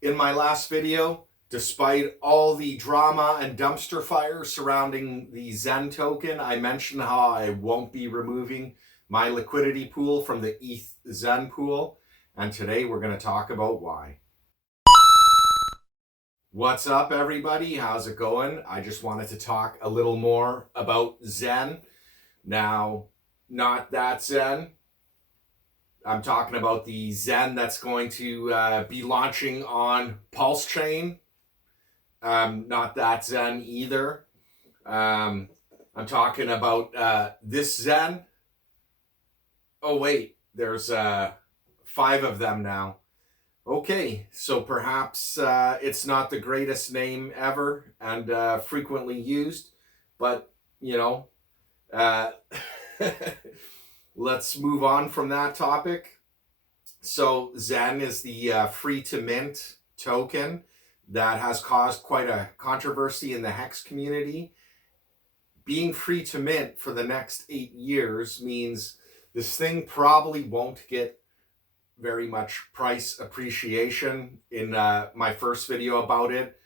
In my last video, despite all the drama and dumpster fire surrounding the Xen token, I mentioned how I won't be removing my liquidity pool from the Eth Xen pool, and today we're going to talk about why. What's up, everybody? How's it going? I just wanted to talk a little more about Xen. Now, not that Xen. I'm talking about the Xen that's going to be launching on Pulse Chain. Not that Xen either. I'm talking about this Xen. Oh, wait, there's 5 of them now. Okay, so perhaps it's not the greatest name ever and frequently used, but, you know, let's move on from that topic. So Xen is the free to mint token that has caused quite a controversy in the Hex community. Being free to mint for the next 8 years means this thing probably won't get very much price appreciation. In my first video about it,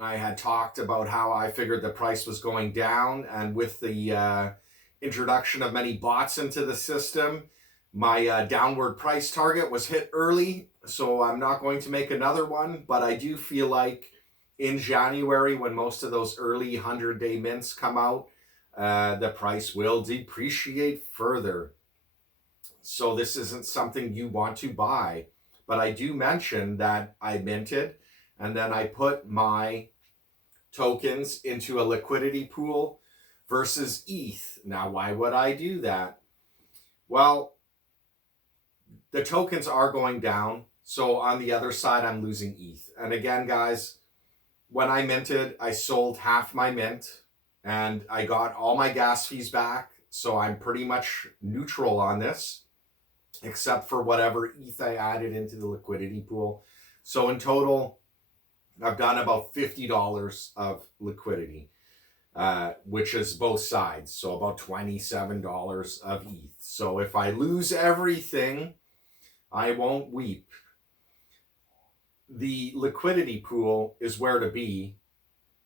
I had talked about how I figured the price was going down, and with the introduction of many bots into the system, my downward price target was hit early, so I'm not going to make another one, but I do feel like in January, when most of those early 100-day mints come out, the price will depreciate further. So this isn't something you want to buy, but I do mention that I minted and then I put my tokens into a liquidity pool versus ETH. Now, why would I do that? Well, the tokens are going down. So on the other side, I'm losing ETH. And again, guys, when I minted, I sold half my mint and I got all my gas fees back. So I'm pretty much neutral on this, except for whatever ETH I added into the liquidity pool. So in total, I've done about $50 of liquidity, which is both sides. So about $27 of ETH. So if I lose everything, I won't weep. The liquidity pool is where to be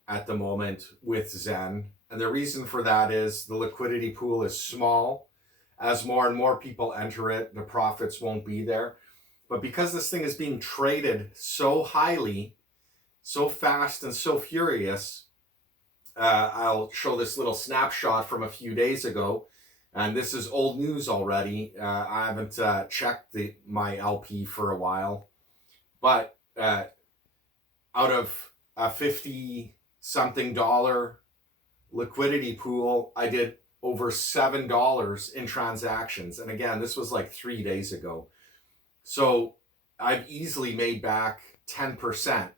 at the moment with Xen. And the reason for that is the liquidity pool is small. As more and more people enter it, the profits won't be there. But because this thing is being traded so highly, so fast and so furious, I'll show this little snapshot from a few days ago. And this is old news already. I haven't checked my LP for a while. But out of a $50-something liquidity pool, I did over $7 in transactions. And again, this was like 3 days ago. So I've easily made back 10%.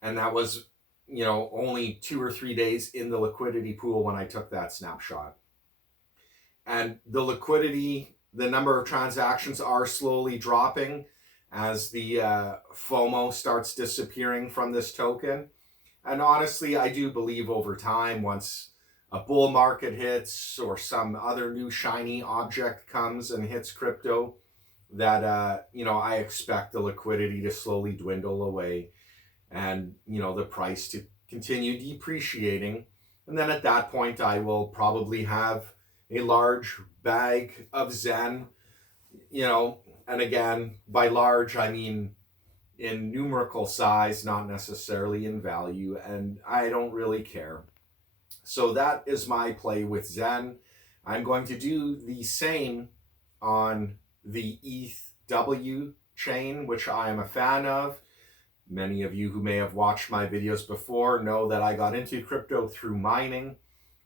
And that was, you know, only 2 or 3 days in the liquidity pool when I took that snapshot. And the liquidity, the number of transactions are slowly dropping as the FOMO starts disappearing from this token. And honestly, I do believe over time, once a bull market hits or some other new shiny object comes and hits crypto, that, you know, I expect the liquidity to slowly dwindle away and, you know, the price to continue depreciating. And then at that point, I will probably have a large bag of Xen, you know, and again, by large, I mean in numerical size, not necessarily in value, and I don't really care. So that is my play with Xen. I'm going to do the same on the Ethw chain, which I am a fan of. Many of you who may have watched my videos before know that I got into crypto through mining.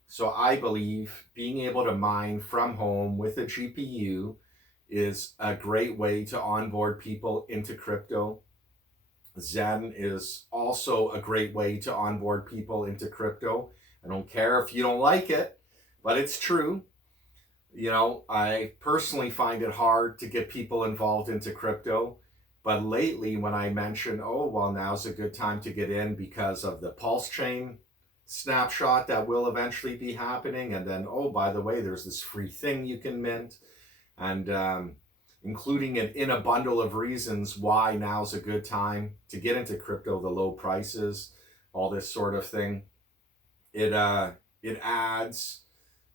So I believe being able to mine from home with a GPU is a great way to onboard people into crypto. Xen is also a great way to onboard people into crypto. I don't care if you don't like it, but it's true. You know, I personally find it hard to get people involved into crypto. But lately, when I mention, oh, well, now's a good time to get in because of the Pulse Chain snapshot that will eventually be happening. And then, oh, by the way, there's this free thing you can mint. And including it in a bundle of reasons why now's a good time to get into crypto, the low prices, all this sort of thing. It adds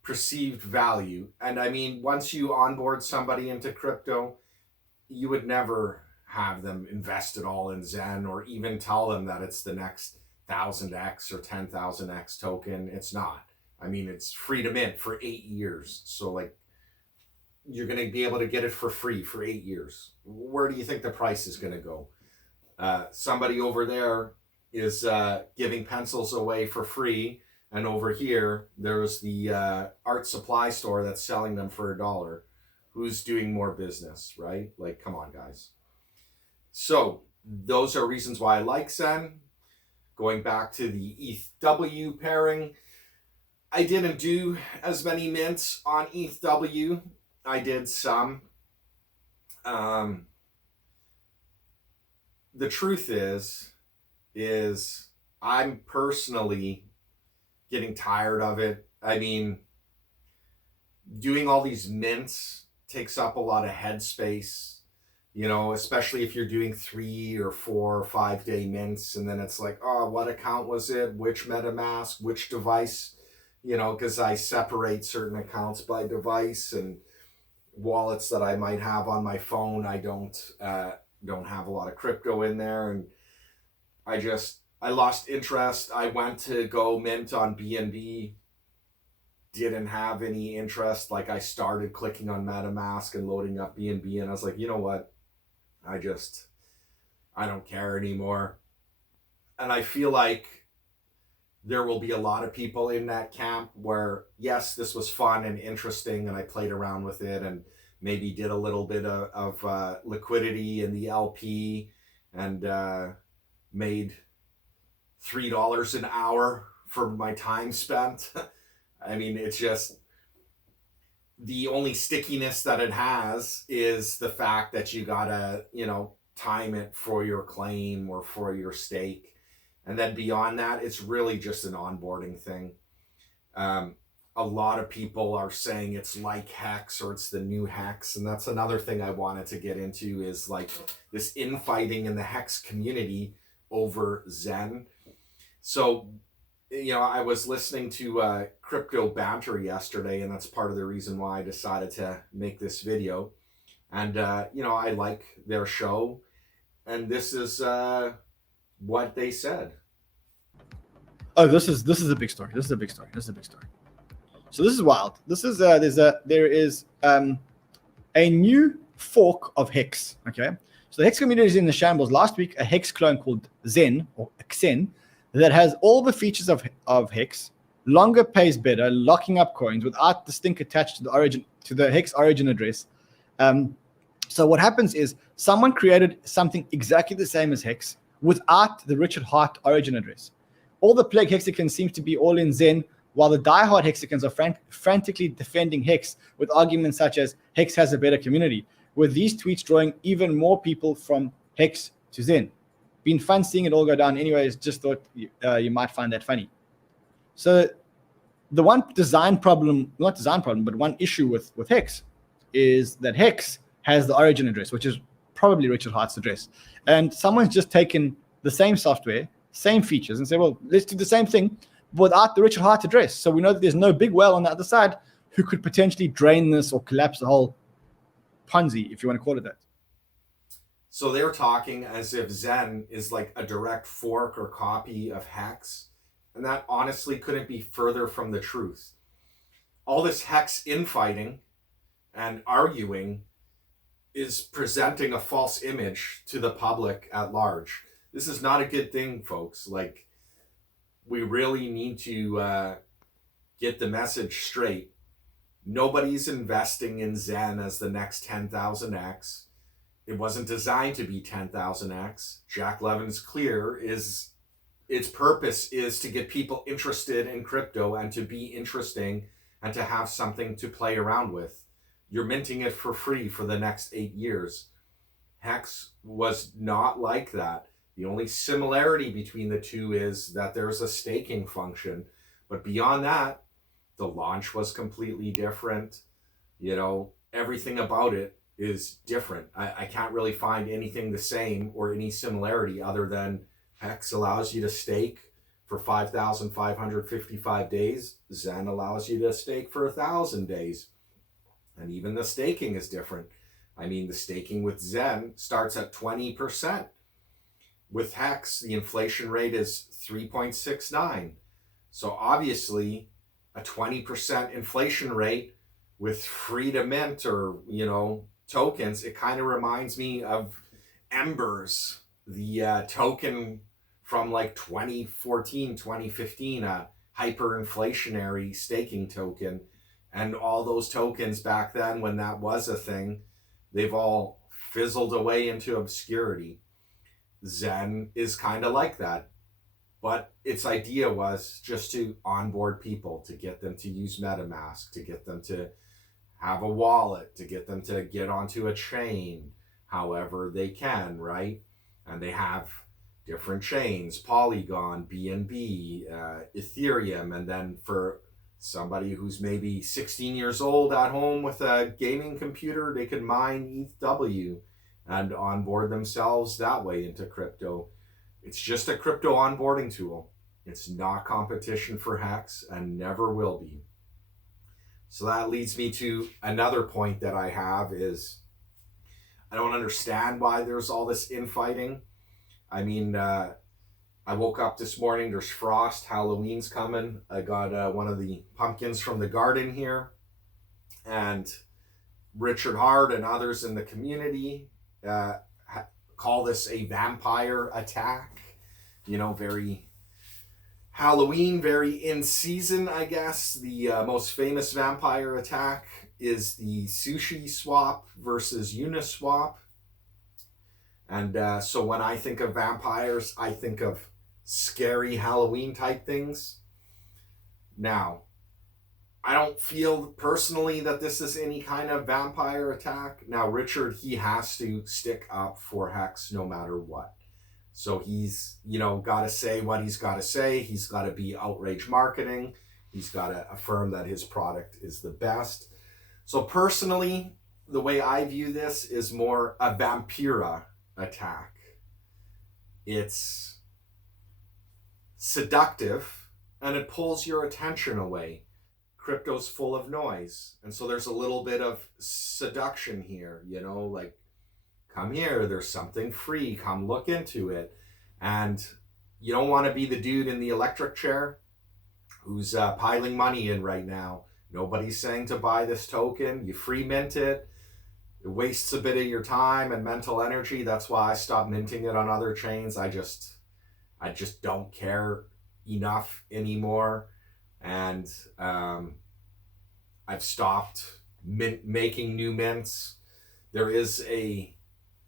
perceived value. And I mean, once you onboard somebody into crypto, you would never have them invest it all in Xen or even tell them that it's the next 1000x or 10,000x token. It's not. I mean, it's free to mint for 8 years. So like, you're going to be able to get it for free for 8 years. Where do you think the price is going to go? Somebody over there is giving pencils away for free. And over here, there's the art supply store that's selling them for $1. Who's doing more business, right? Like, come on, guys. So those are reasons why I like Xen. Going back to the Ethw pairing, I didn't do as many mints on Ethw. I did some. The truth is I'm personally getting tired of it. I mean, doing all these mints takes up a lot of headspace, you know, especially if you're doing 3 or 4 or 5 day mints. And then it's like, oh, what account was it? Which MetaMask, which device, you know, because I separate certain accounts by device, and wallets that I might have on my phone, I don't have a lot of crypto in there. And I lost interest. I went to go mint on BNB, didn't have any interest. Like, I started clicking on MetaMask and loading up BNB, and I was like, you know what? I don't care anymore. And I feel like there will be a lot of people in that camp where, yes, this was fun and interesting, and I played around with it and maybe did a little bit of liquidity in the LP and made $3 an hour for my time spent. I mean, it's just, the only stickiness that it has is the fact that you gotta, you know, time it for your claim or for your stake. And then beyond that, it's really just an onboarding thing. A lot of people are saying it's like Hex or it's the new Hex. And that's another thing I wanted to get into, is like this infighting in the Hex community over Xen. So, you know, I was listening to Crypto Banter yesterday, and that's part of the reason why I decided to make this video. And, you know, I like their show, and this is what they said. Oh, this is a big story. This is a big story. So this is wild. This is there is a new fork of Hex. Okay, so the Hex community is in the shambles. Last week, a Hex clone called Xen or Xen that has all the features of Hex, longer pays better, locking up coins without the stink attached to the origin, to the Hex origin address. So what happens is someone created something exactly the same as Hex without the Richard Hart origin address. All the plague Hexicans seem to be all in Xen, while the diehard Hexicans are frantically defending Hex with arguments such as Hex has a better community, with these tweets drawing even more people from Hex to Xen. Been fun seeing it all go down. Anyways, just thought you might find that funny. So the one one issue with Hex is that Hex has the origin address, which is probably Richard Hart's address. And someone's just taken the same software, same features, and said, well, let's do the same thing without the Richard Hart address. So we know that there's no big whale on the other side who could potentially drain this or collapse the whole Ponzi, if you want to call it that. So they're talking as if Xen is like a direct fork or copy of Hex. And that honestly couldn't be further from the truth. All this Hex infighting and arguing is presenting a false image to the public at large. This is not a good thing, folks. Like, we really need to get the message straight. Nobody's investing in Xen as the next 10,000x. It wasn't designed to be 10,000x. Jack Levin's clear, is its purpose is to get people interested in crypto and to be interesting and to have something to play around with. You're minting it for free for the next 8 years. Hex was not like that. The only similarity between the two is that there's a staking function. But beyond that, the launch was completely different. You know, everything about it is different. I can't really find anything the same or any similarity other than Hex allows you to stake for 5,555 days. Xen allows you to stake for 1,000 days. And even the staking is different. I mean, the staking with Xen starts at 20%. With Hex, the inflation rate is 3.69. So obviously, a 20% inflation rate with free to mint or, tokens, it kind of reminds me of Embers, the token from like 2014, 2015, a hyperinflationary staking token. And all those tokens back then, when that was a thing, they've all fizzled away into obscurity. Xen is kind of like that. But its idea was just to onboard people, to get them to use MetaMask, to get them to have a wallet, to get them to get onto a chain however they can, right? And they have different chains, Polygon, BNB, Ethereum, and then for somebody who's maybe 16 years old at home with a gaming computer, they could mine Ethw and onboard themselves that way into crypto. It's just a crypto onboarding tool. It's not competition for Hex and never will be. So that leads me to another point that I have is I don't understand why there's all this infighting. I mean, I woke up this morning, there's frost, Halloween's coming. I got one of the pumpkins from the garden here. And Richard Hard and others in the community call this a vampire attack. Very Halloween, very in season, I guess. The most famous vampire attack is the sushi swap versus Uniswap. And so when I think of vampires, I think of scary Halloween type things. Now, I don't feel personally that this is any kind of vampire attack. Now, Richard, he has to stick up for Hex no matter what. So he's, got to say what he's got to say. He's got to be outrage marketing. He's got to affirm that his product is the best. So personally, the way I view this is more a Vampira attack. It's seductive and it pulls your attention away. Crypto's full of noise. And so there's a little bit of seduction here, like, come here, there's something free, come look into it. And you don't want to be the dude in the electric chair who's piling money in right now. Nobody's saying to buy this token. You free mint it. It wastes a bit of your time and mental energy. That's why I stopped minting it on other chains. I just don't care enough anymore. And I've stopped making new mints. There is a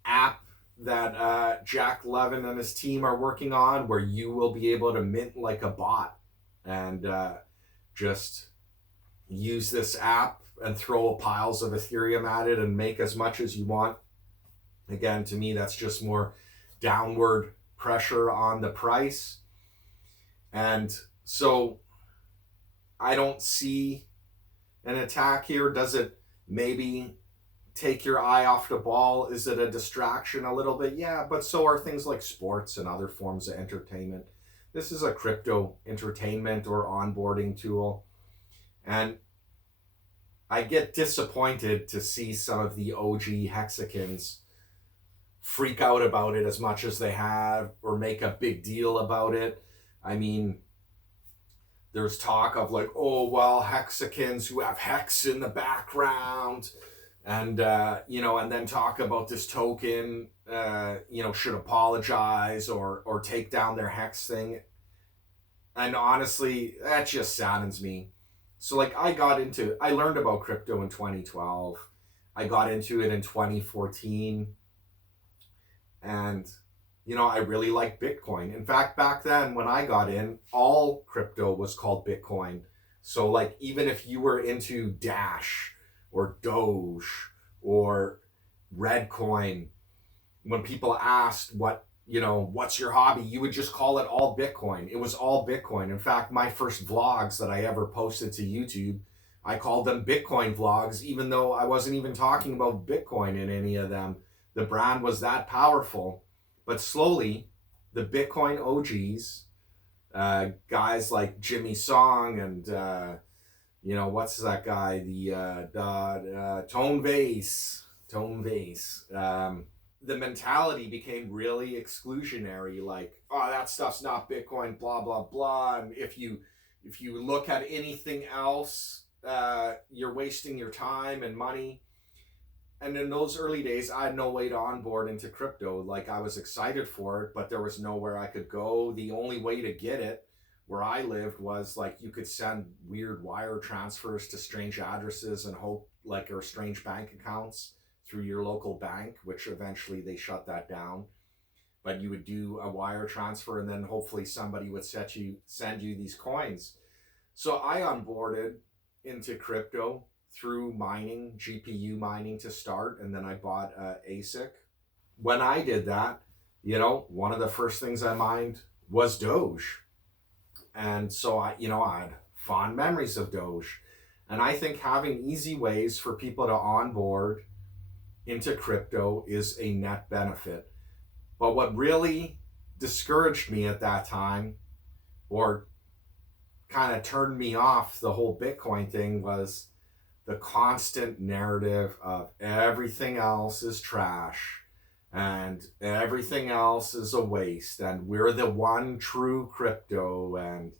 app that Jack Levin and his team are working on where you will be able to mint like a bot and just use this app and throw piles of Ethereum at it and make as much as you want. Again, to me, that's just more downward pressure on the price. And so I don't see an attack here. Does it maybe take your eye off the ball? Is it a distraction a little bit? Yeah, but so are things like sports and other forms of entertainment. This is a crypto entertainment or onboarding tool. And I get disappointed to see some of the OG Hexicans freak out about it as much as they have or make a big deal about it. I mean, there's talk of like, oh, well, Hexicans who have Hex in the background and, and then talk about this token, should apologize or take down their Hex thing. And honestly, that just saddens me. So like I learned about crypto in 2012. I got into it in 2014. And, I really like Bitcoin. In fact, back then when I got in, all crypto was called Bitcoin. So like even if you were into Dash or Doge or Redcoin, when people asked what's your hobby, you would just call it all Bitcoin. It was all Bitcoin. In fact, my first vlogs that I ever posted to YouTube, I called them Bitcoin vlogs, even though I wasn't even talking about Bitcoin in any of them. The brand was that powerful. But slowly, the Bitcoin OGs, guys like Jimmy Song and, what's that guy? The Tone Vase. The mentality became really exclusionary, like, oh, that stuff's not Bitcoin, blah, blah, blah. And if you look at anything else, you're wasting your time and money. And in those early days, I had no way to onboard into crypto. Like, I was excited for it, but there was nowhere I could go. The only way to get it where I lived was like you could send weird wire transfers to strange addresses and hope, like, or strange bank accounts through your local bank, which eventually they shut that down. But you would do a wire transfer and then hopefully somebody would send you these coins. So I onboarded into crypto through mining, GPU mining to start, and then I bought ASIC. When I did that, one of the first things I mined was Doge. And so I had fond memories of Doge. And I think having easy ways for people to onboard into crypto is a net benefit. But what really discouraged me at that time, or kind of turned me off the whole Bitcoin thing, was the constant narrative of everything else is trash and everything else is a waste and we're the one true crypto, and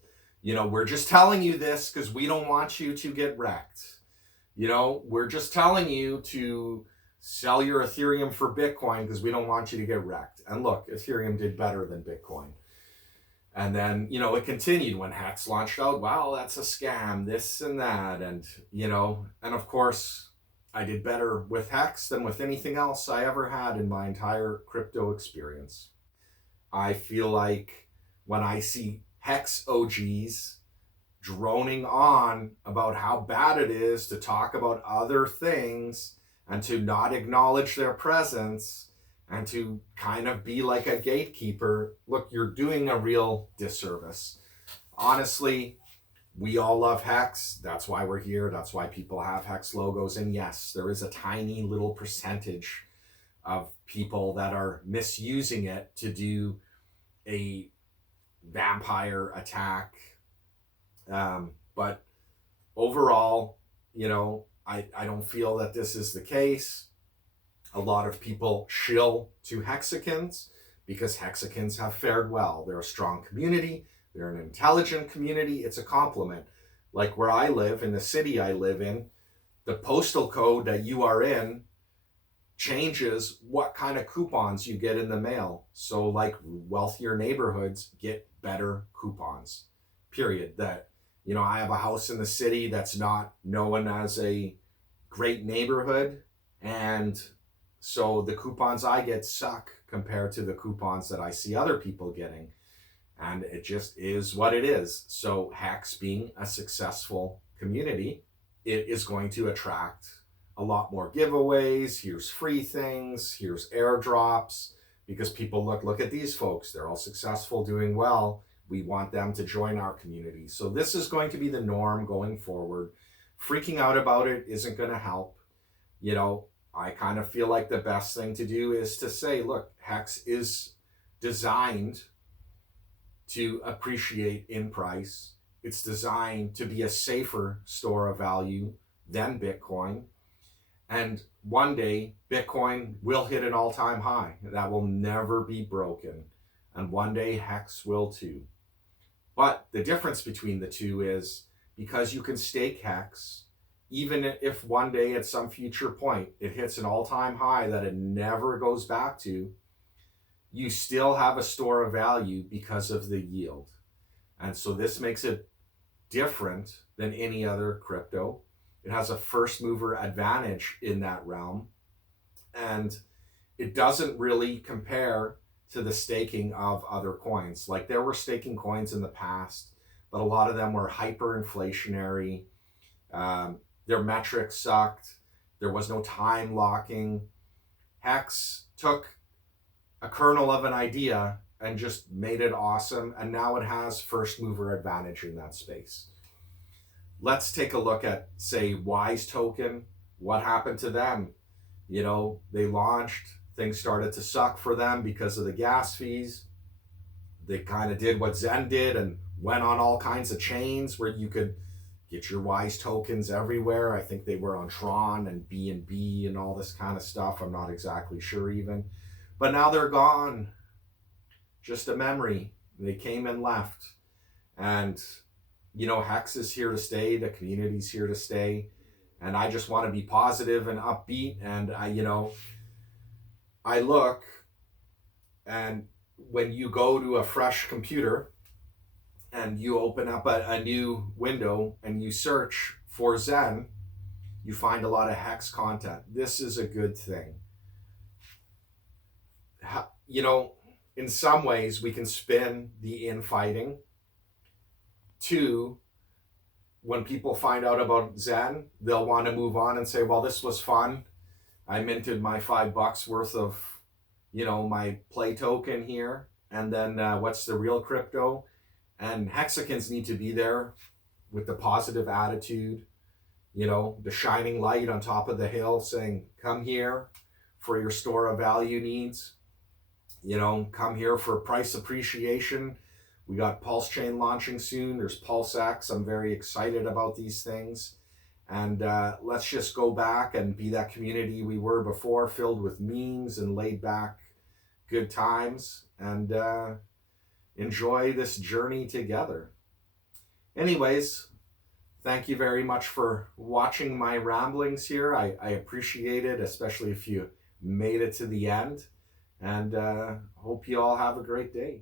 we're just telling you this because we don't want you to get wrecked. We're just telling you to sell your Ethereum for Bitcoin because we don't want you to get wrecked. And look, Ethereum did better than Bitcoin. And then, it continued when Hex launched out. Wow, that's a scam, this and that. And, and of course, I did better with Hex than with anything else I ever had in my entire crypto experience. I feel like when I see Hex OGs droning on about how bad it is to talk about other things and to not acknowledge their presence, and to kind of be like a gatekeeper, look, you're doing a real disservice. Honestly, we all love Hex. That's why we're here. That's why people have Hex logos. And yes, there is a tiny little percentage of people that are misusing it to do a vampire attack. But overall, I don't feel that this is the case. A lot of people shill to Hexicans because Hexicans have fared well. They're a strong community. They're an intelligent community. It's a compliment. Like where I live, in the city I live in, the postal code that you are in changes what kind of coupons you get in the mail. So like wealthier neighborhoods get better coupons, period. That, I have a house in the city that's not known as a great neighborhood, and so the coupons I get suck compared to the coupons that I see other people getting. And it just is what it is. So Hex being a successful community, it is going to attract a lot more giveaways. Here's free things, here's airdrops, because people look at these folks. They're all successful, doing well. We want them to join our community. So this is going to be the norm going forward. Freaking out about it isn't going to help. I kind of feel like the best thing to do is to say, look, Hex is designed to appreciate in price. It's designed to be a safer store of value than Bitcoin. And one day, Bitcoin will hit an all-time high. That will never be broken. And one day, Hex will too. But the difference between the two is because you can stake Hex, even if one day at some future point it hits an all-time high that it never goes back to, you still have a store of value because of the yield. And so this makes it different than any other crypto. It has a first mover advantage in that realm. And it doesn't really compare to the staking of other coins. Like there were staking coins in the past, but a lot of them were hyperinflationary. Their metrics sucked. There was no time locking. Hex took a kernel of an idea and just made it awesome. And now it has first mover advantage in that space. let's take a look at, say, Wise Token. What happened to them? You know, they launched, things started to suck for them because of the gas fees. They kind of did what Xen did and went on all kinds of chains where you could get your Wise tokens everywhere. I think they were on Tron and B and all this kind of stuff. I'm not exactly sure even. But now they're gone. Just a memory. They came and left. And, you know, Hex is here to stay. The community's here to stay. And I just want to be positive and upbeat. And I look, and when you go to a fresh computer and you open up a new window and you search for Xen, you find a lot of Hex content. This is a good thing. You know, in some ways we can spin the infighting to, when people find out about Xen, they'll want to move on and say, well, this was fun. I minted my $5 worth of, you know, my play token here. And then what's the real crypto? And Hexicans need to be there with the positive attitude, you know, the shining light on top of the hill saying, come here for your store of value needs. You know, come here for price appreciation. We got Pulse Chain launching soon. There's PulseX. I'm very excited about these things. And let's just go back and be that community we were before, filled with memes and laid back good times, and enjoy this journey together. Anyways, thank you very much for watching my ramblings here. I appreciate it, especially if you made it to the end. And hope you all have a great day.